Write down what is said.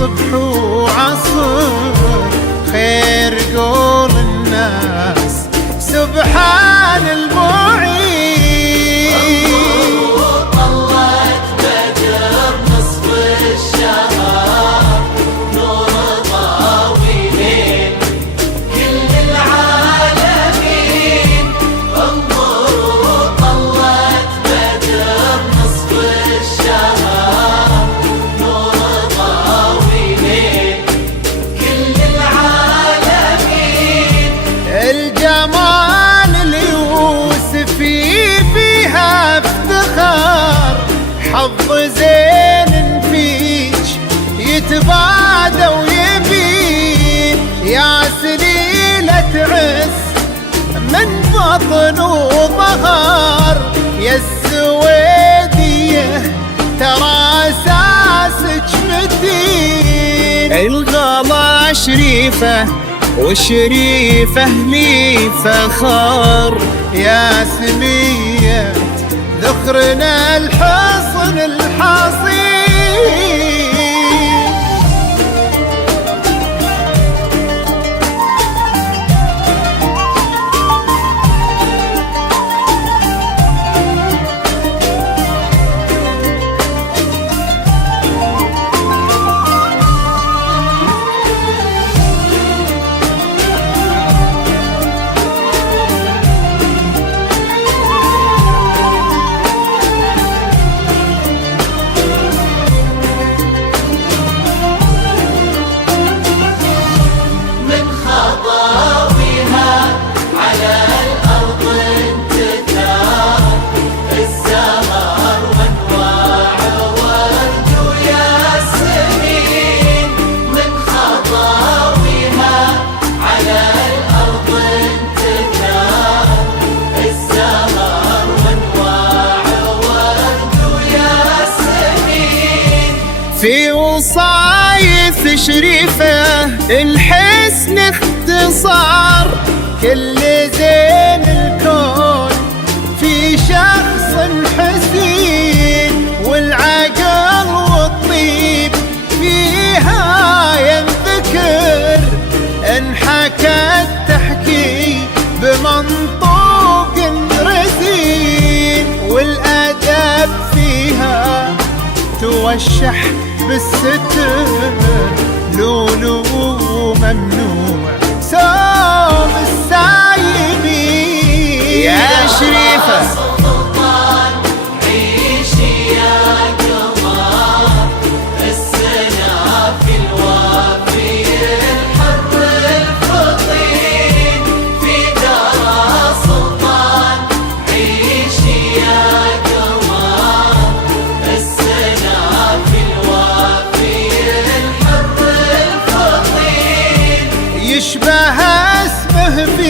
صبح وعصر خير قول الناس سبحان المعين. طلعت بدر نصف الشهر نور طاويلين كل العالمين. انظروا طلعت بدر نصف الشهر نور طاويلين كل العالمين. الجمال اليوسفي فيها افتخار حظ زين فيك يتبادى ويبين. يا سليلة عز من بطن وظهر يا السويدية ترى اساسك متين. الغلا شريفة وشريفة لي فخر يا سمية ذخرنا الحصن الحصين. في وصايف شريفة الحسن اختصار كل زين الكون في شخص حسين. والعقل والطيب فيها ينذكر انحكت تحكي بمنطوق رزين. والأدب فيها توشح بالستر لولو ممنوع سوم السايبين. يا شريفة سلطان عيشي يا قمر السنة في الوافي الحر الفطين. في دار سلطان عيشي يا قمر السنة في الوافي الحر الفطين. يشبه اسمه في